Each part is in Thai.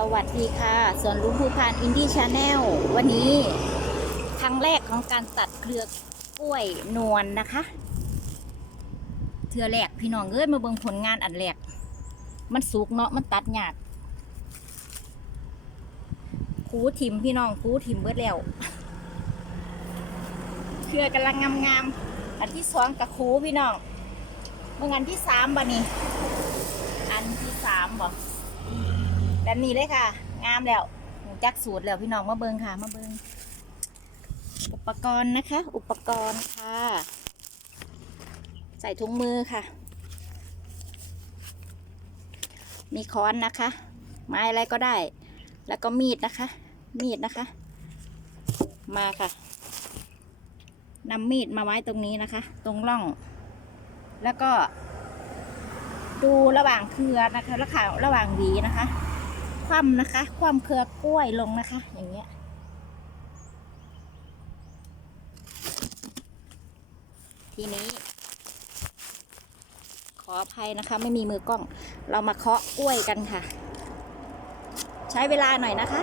สวัสดีค่ะส่วนลุงภูพานอินดี้ชาแนลวันนี้ครั้งแรกของการตัดเครือกล้วยนวลนะคะ เทือแรกพี่น้องเอ้ยมาเบิ่งผลงานอันแรกมันสุกเนาะมันตัดหยาดคูทิมพี่น้องคูทิมเบิดแล้วเครือกำลังงามๆอันที่สองกับคูพี่น้องเมื่ออันที่สามบ่นี่อันที่สามบ่ แบบนี้เลยค่ะ งามแล้วจักสูตรแล้วพี่น้องมาเบิงค่ะ มาเบิงอุปกรณ์นะคะ อุปกรณ์ค่ะ ใส่ถุงมือค่ะ มีค้อนนะคะ ไม้อะไรก็ได้ แล้วก็มีดนะคะ มีดนะคะ มาค่ะนำมีดมาไว้ตรงนี้นะคะ ตรงร่อง แล้วก็ ดูระหว่างเครือนะคะแล้วค่ะระหว่างหวีนะคะ คว่ำนะคะคว่ำเครือกล้วยลงนะคะ อย่างเงี้ยทีนี้ ขออภัยนะคะ ไม่มีมือกล้อง เรามาเคาะกล้วยกันค่ะ ใช้เวลาหน่อยนะคะ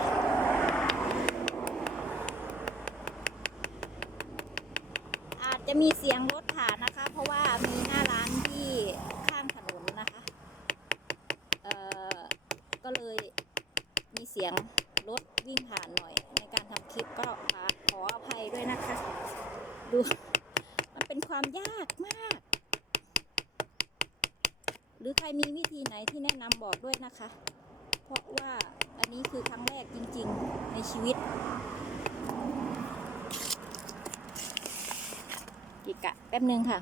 อาจจะมีเสียงรถผ่านนะคะ เพราะว่ามีหน้าร้านที่ข้างถนนนะคะ เอ่อ ก็เลยมีเสียงรถวิ่งผ่านหน่อย ในการทำคลิปก็ขอขออภัยด้วยนะคะ ดู มันเป็นความยากมาก หรือใครมีวิธีไหนที่แนะนำบอกด้วยนะคะ เพราะว่าอันนี้คือครั้งแรกจริงๆในชีวิต กิกะแป๊บนึงค่ะ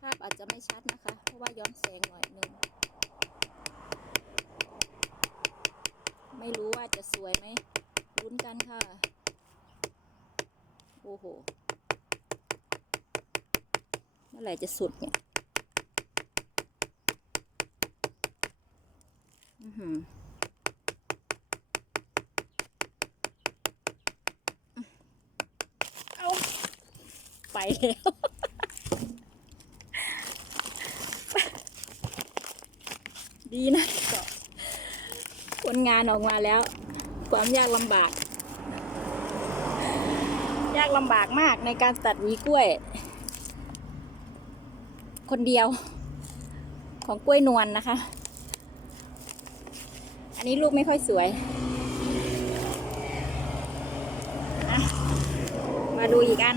ภาพอาจจะไม่ชัดนะคะ เพราะว่าย้อนแสงหน่อยนึง ไม่รู้ว่า จะสวยไหมลุ้นกันค่ะ โอ้โห เมื่อไหร่จะสุดเนี่ยอือหือเอาไปแล้วดีนะก็ผลงานออกมาแล้ว ความยากลำบาก ยากลำบากมากในการตัดหวีกล้วย คนเดียว ของกล้วยนวลนนะคะ อันนี้ลูกไม่ค่อยสวย มาดูอีกอัน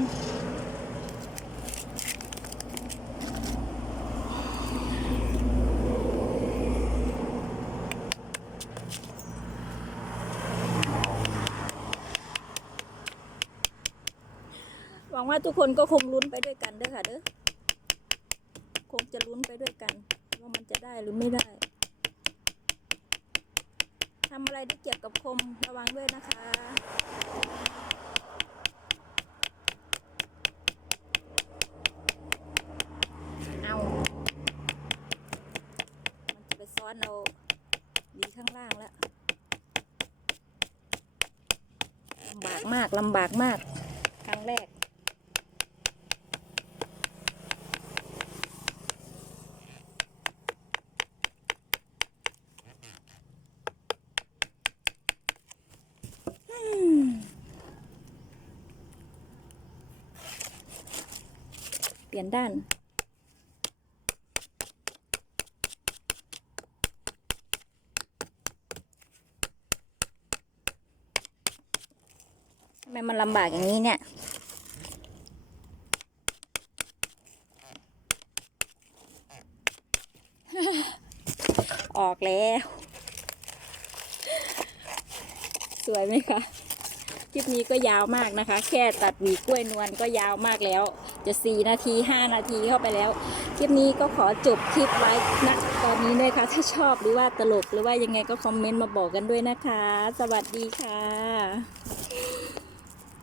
หวังว่าทุกคนก็คงลุ้นไปด้วยกันเด้อค่ะเด้อคงจะลุ้นไปด้วยกัน ว่ามันจะได้หรือไม่ได้ทำอะไรที่เกี่ยวกับคมระวังด้วยนะคะเอามันจะไปซ้อนเอาดีข้างล่างแล้วลำบากมากลำบากมาก ครั้งแรก เป ลี่ยนด้าน ทำไมมันลำบากอย่างนี้เนี่ยออกแล้ว สวยไหมคะ คลิปนี้ก็ยาวมากนะคะ แค่ตัดหวีกล้วยนวลก็ยาวมากแล้ว จะ 4 นาที 5 นาทีเข้าไปแล้ว คลิปนี้ก็ขอจบคลิปไว้ณตอนนี้เลยค่ะ ถ้าชอบหรือว่าตลกหรือว่ายังไงก็คอมเมนต์มาบอกกันด้วยนะคะ สวัสดีค่ะ